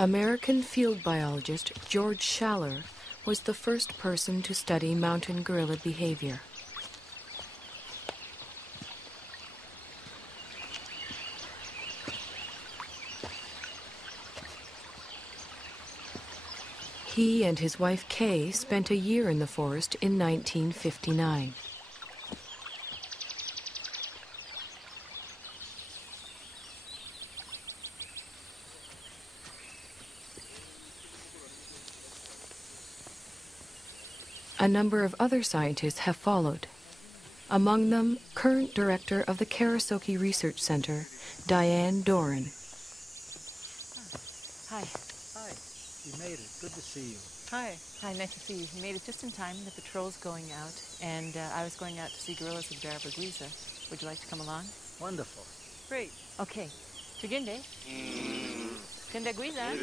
American field biologist George Schaller was the first person to study mountain gorilla behavior. He and his wife Kay spent a year in the forest in 1959. A number of other scientists have followed. Among them, current director of the Karasoke Research Center, Diane Doran. Hi. Hi. You made it. Good to see you. Hi. Hi, nice to see you. You made it just in time. The patrol's going out, and I was going out to see gorillas with Barabagwiza. Would you like to come along? Wonderful. Great. Okay. Tuginde. Tundagwiza.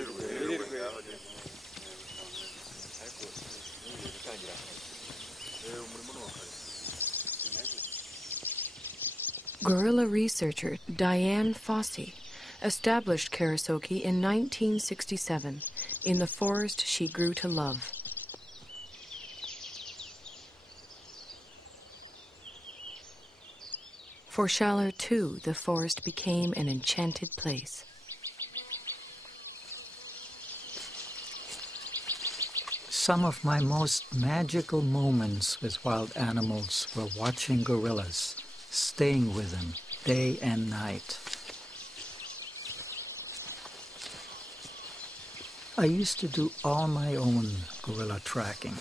Gorilla researcher Diane Fossey established Karasoke in 1967 in the forest she grew to love. For Schaller, too, the forest became an enchanted place. Some of my most magical moments with wild animals were watching gorillas, staying with them day and night. I used to do all my own gorilla tracking.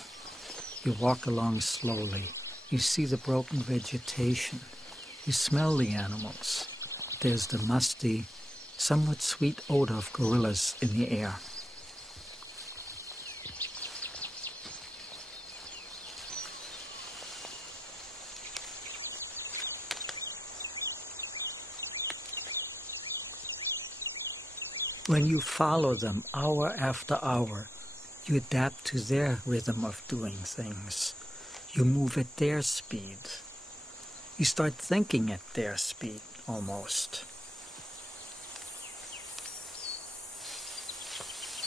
You walk along slowly, you see the broken vegetation, you smell the animals. There's the musty, somewhat sweet odor of gorillas in the air. When you follow them hour after hour, you adapt to their rhythm of doing things. You move at their speed. You start thinking at their speed, almost.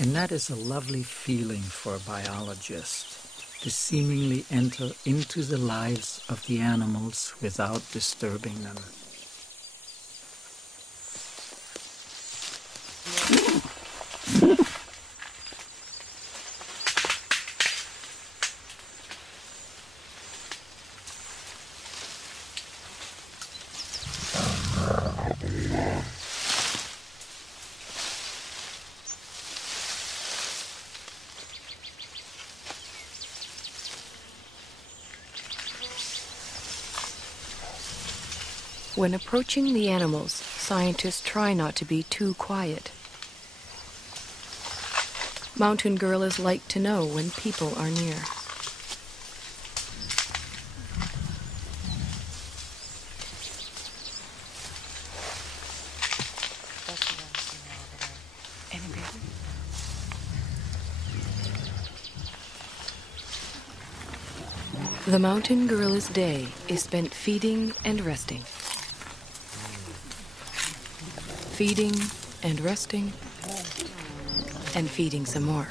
And that is a lovely feeling for a biologist, to seemingly enter into the lives of the animals without disturbing them. When approaching the animals, scientists try not to be too quiet. Mountain gorillas like to know when people are near. The mountain gorilla's day is spent feeding and resting. Feeding and resting, and feeding some more.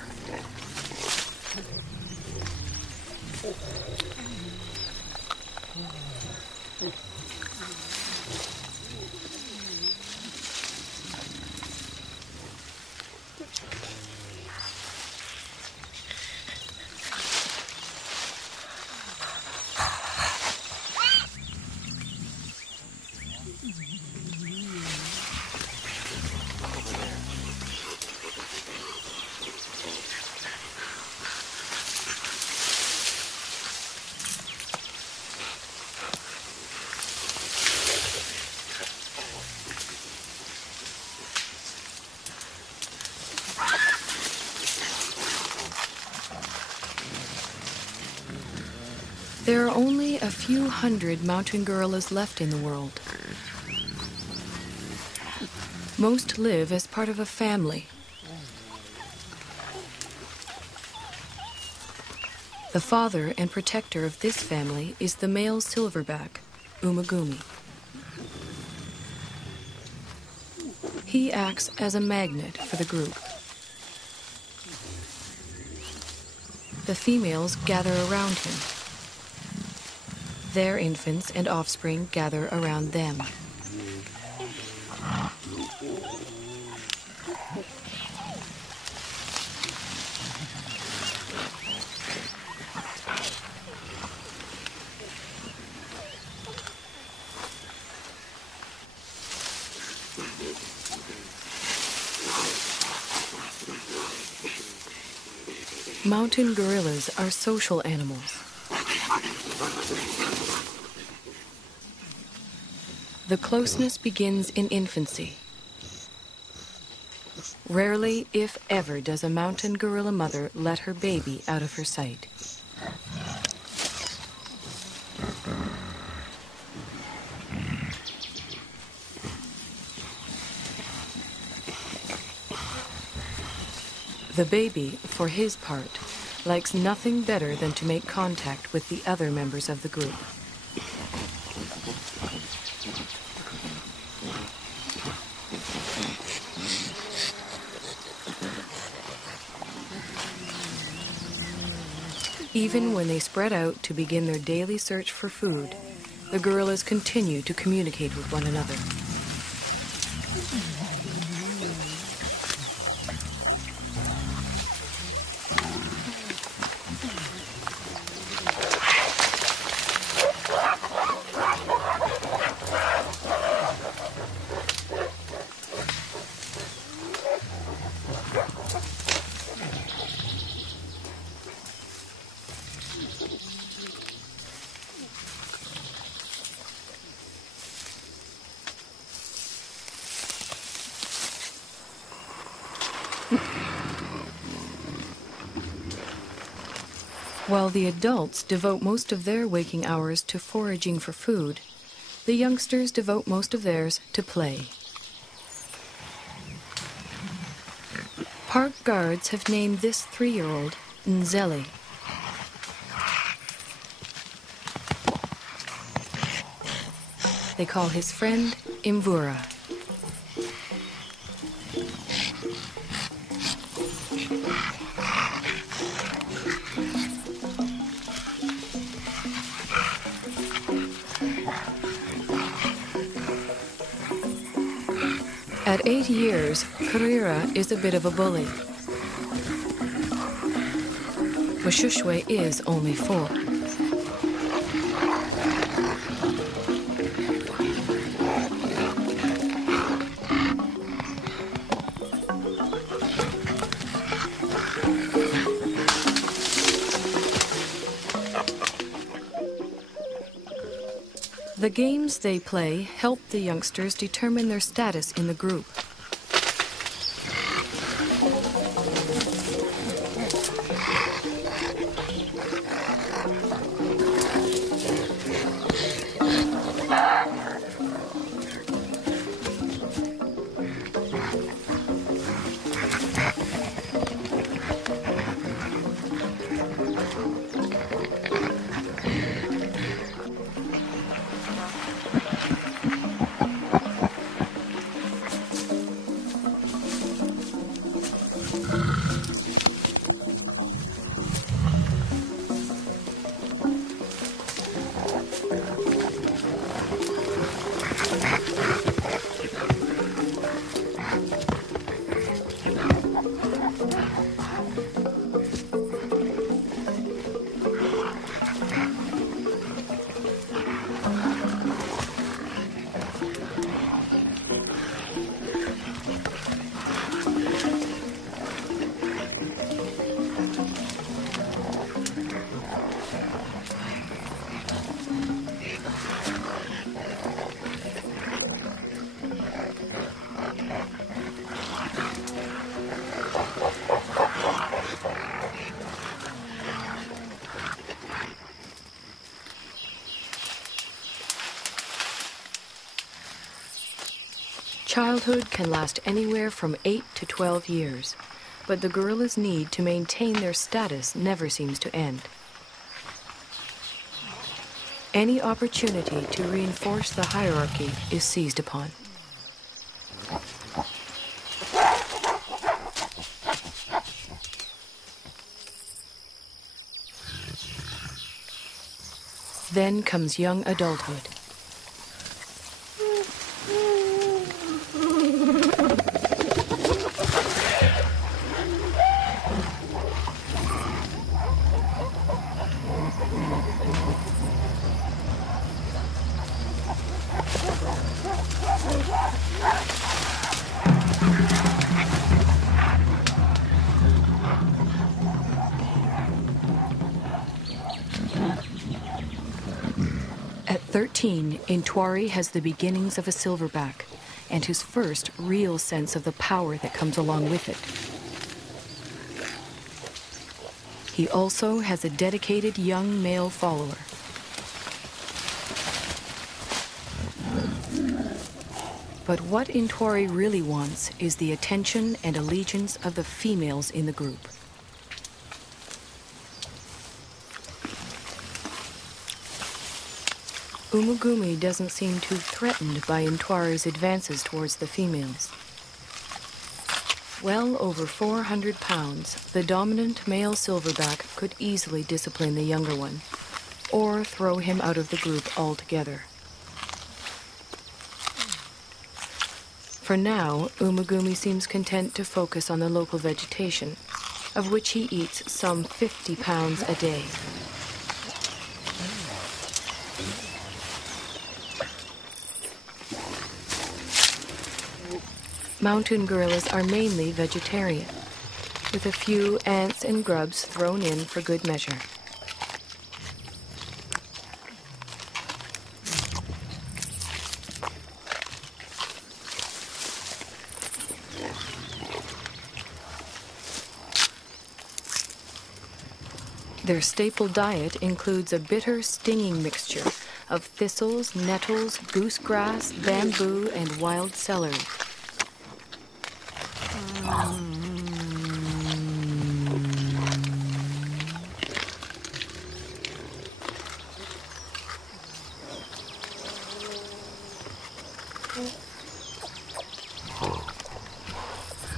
There are only a few hundred mountain gorillas left in the world. Most live as part of a family. The father and protector of this family is the male silverback, Umagumi. He acts as a magnet for the group. The females gather around him. Their infants and offspring gather around them. Mountain gorillas are social animals. The closeness begins in infancy. Rarely, if ever, does a mountain gorilla mother let her baby out of her sight. The baby, for his part, likes nothing better than to make contact with the other members of the group. Even when they spread out to begin their daily search for food, the gorillas continue to communicate with one another. While the adults devote most of their waking hours to foraging for food, the youngsters devote most of theirs to play. Park guards have named this 3-year-old Nzeli. They call his friend Imvura. At 8 years, Karira is a bit of a bully. Mashushwe is only 4. The games they play help the youngsters determine their status in the group. Childhood can last anywhere from 8 to 12 years, but the gorillas' need to maintain their status never seems to end. Any opportunity to reinforce the hierarchy is seized upon. Then comes young adulthood. At 13, Intwari has the beginnings of a silverback and his first real sense of the power that comes along with it. He also has a dedicated young male follower. But what Intwari really wants is the attention and allegiance of the females in the group. Umugumi doesn't seem too threatened by Intwari's advances towards the females. Well over 400 pounds, the dominant male silverback could easily discipline the younger one, or throw him out of the group altogether. For now, Umugumi seems content to focus on the local vegetation, of which he eats some 50 pounds a day. Mountain gorillas are mainly vegetarian, with a few ants and grubs thrown in for good measure. Their staple diet includes a bitter, stinging mixture of thistles, nettles, goosegrass, bamboo, and wild celery.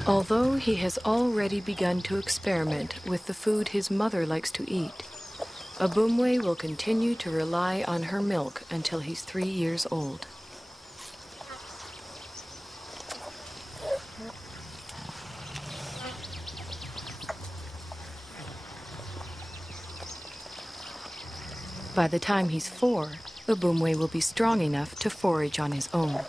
Although he has already begun to experiment with the food his mother likes to eat, Abumwe will continue to rely on her milk until he's 3 years old. By the time he's 4, Abumwe will be strong enough to forage on his own.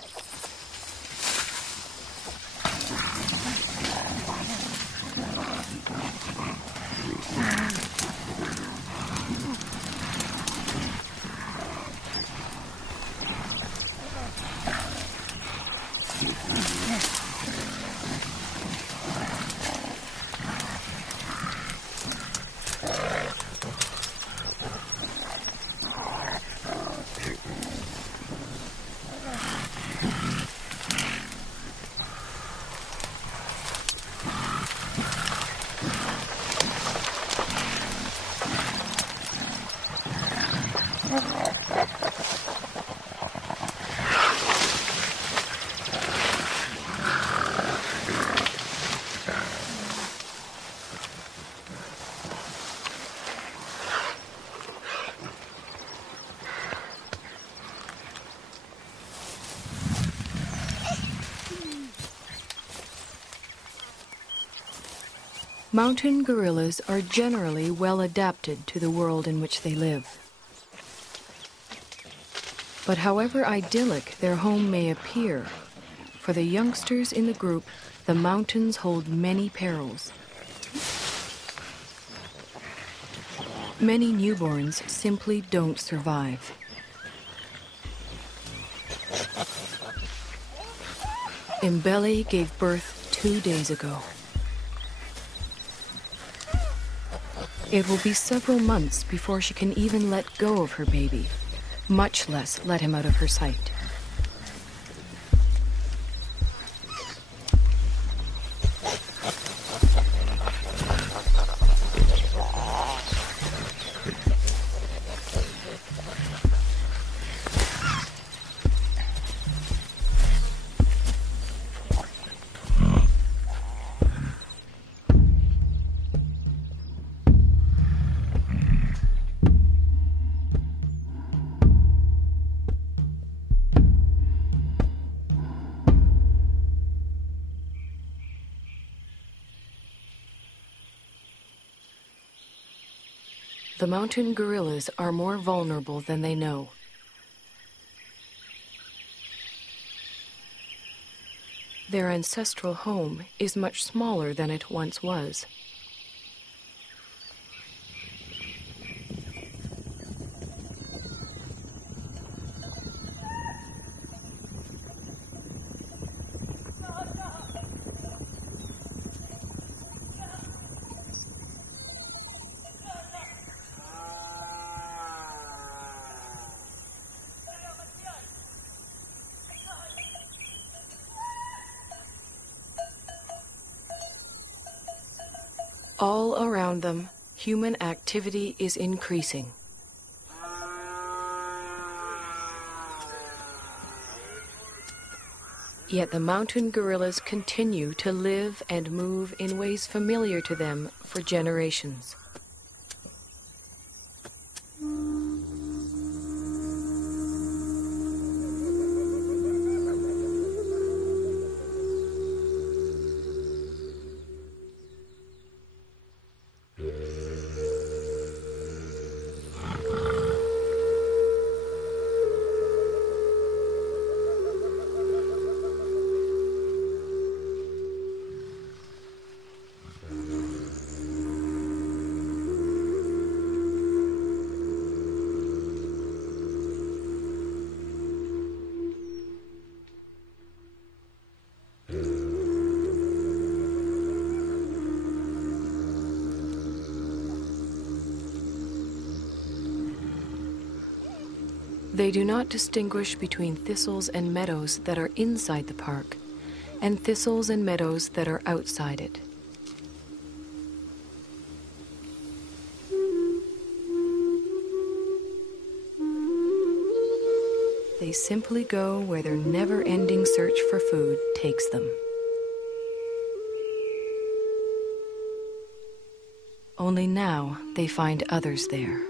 Mountain gorillas are generally well adapted to the world in which they live. But however idyllic their home may appear, for the youngsters in the group, the mountains hold many perils. Many newborns simply don't survive. Mbele gave birth 2 days ago. It will be several months before she can even let go of her baby, much less let him out of her sight. The mountain gorillas are more vulnerable than they know. Their ancestral home is much smaller than it once was. All around them, human activity is increasing. Yet the mountain gorillas continue to live and move in ways familiar to them for generations. They do not distinguish between thistles and meadows that are inside the park and thistles and meadows that are outside it. They simply go where their never-ending search for food takes them. Only now they find others there.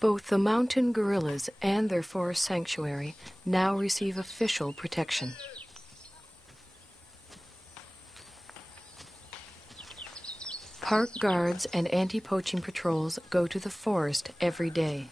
Both the mountain gorillas and their forest sanctuary now receive official protection. Park guards and anti-poaching patrols go to the forest every day.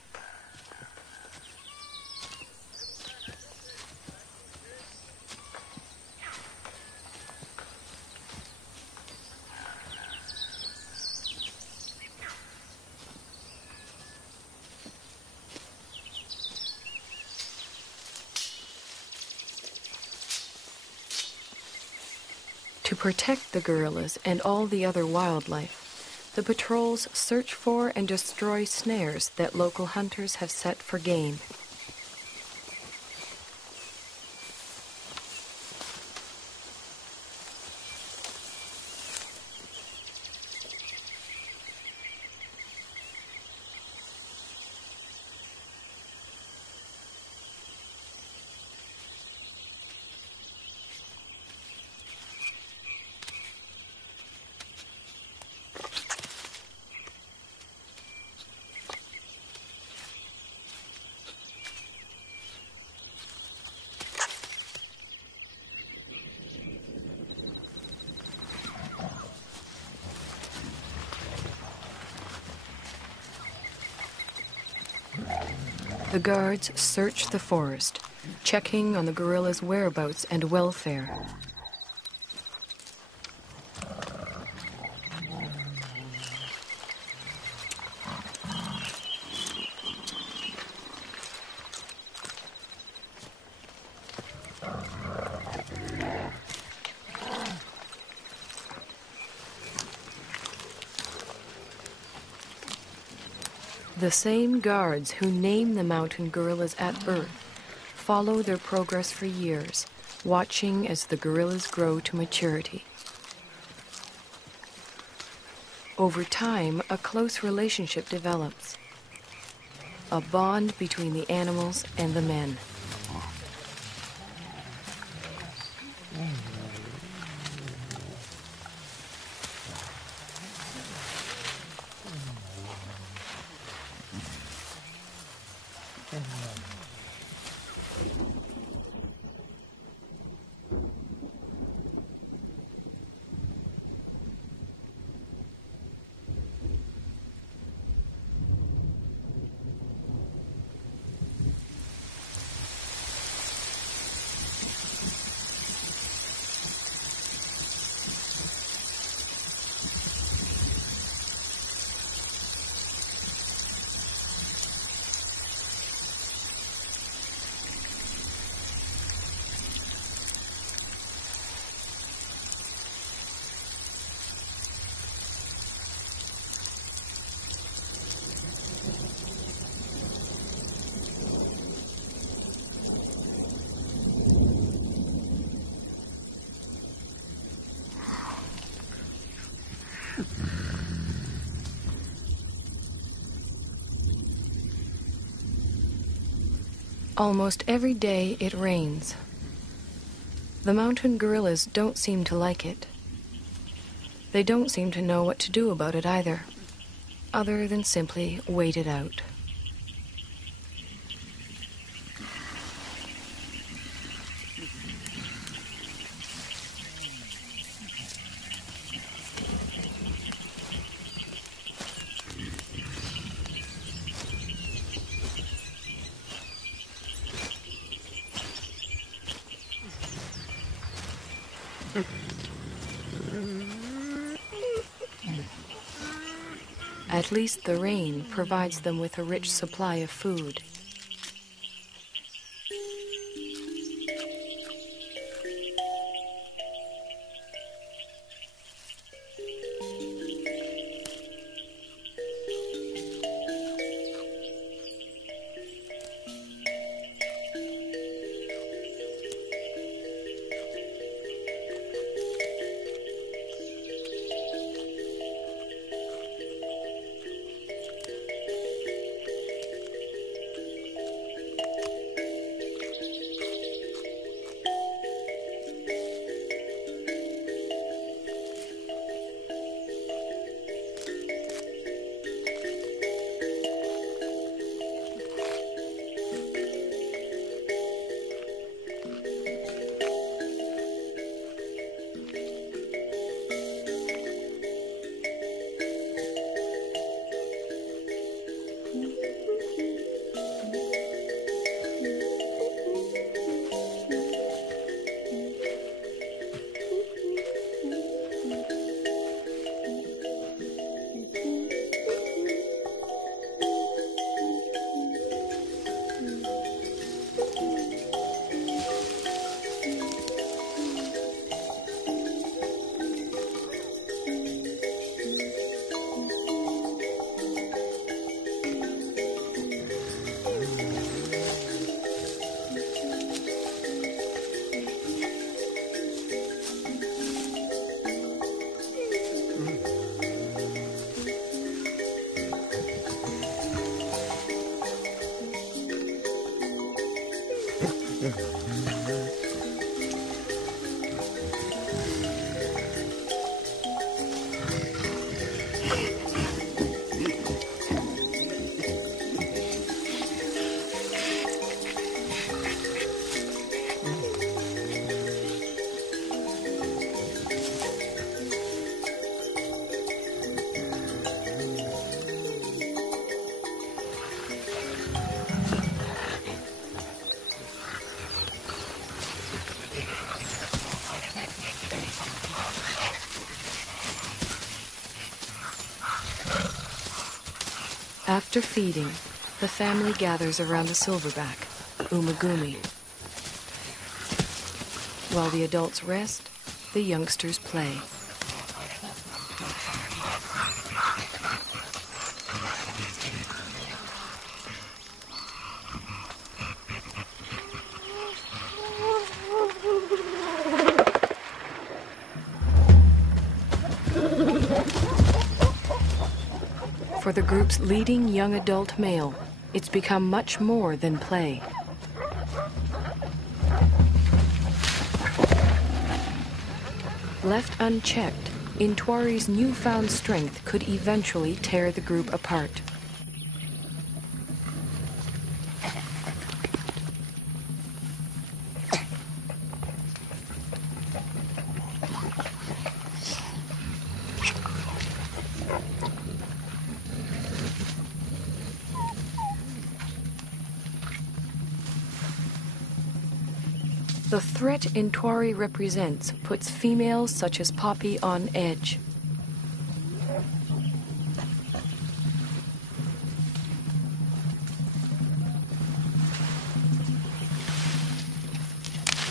To protect the gorillas and all the other wildlife, the patrols search for and destroy snares that local hunters have set for game. The guards search the forest, checking on the gorillas' whereabouts and welfare. The same guards who name the mountain gorillas at birth follow their progress for years, watching as the gorillas grow to maturity. Over time, a close relationship develops, a bond between the animals and the men. Almost every day it rains. The mountain gorillas don't seem to like it. They don't seem to know what to do about it either, other than simply wait it out. At least the rain provides them with a rich supply of food. After feeding, the family gathers around the silverback, Umagumi. While the adults rest, the youngsters play. For the group's leading young adult male, it's become much more than play. Left unchecked, Intwari's newfound strength could eventually tear the group apart. The threat Intwari represents puts females such as Poppy on edge.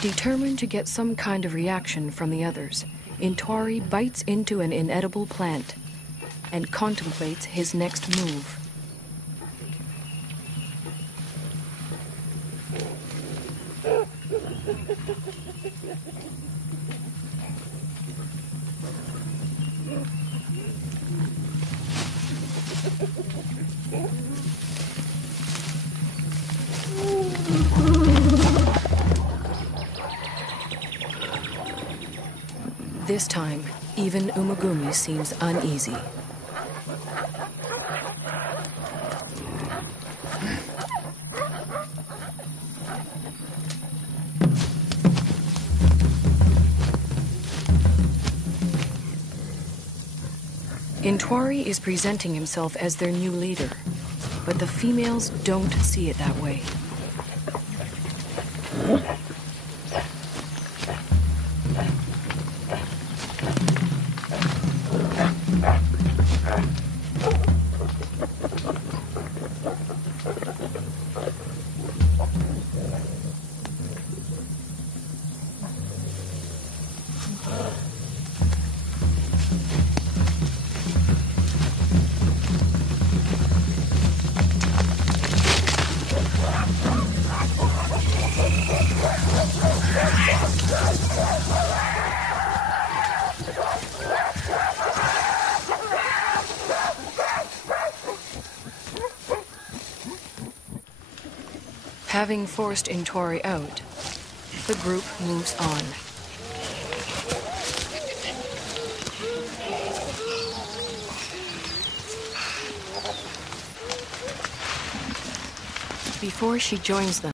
Determined to get some kind of reaction from the others, Intwari bites into an inedible plant and contemplates his next move. This time, even Umagumi seems uneasy. Intwari is presenting himself as their new leader, but the females don't see it that way. Having forced Intwari out, the group moves on. Before she joins them,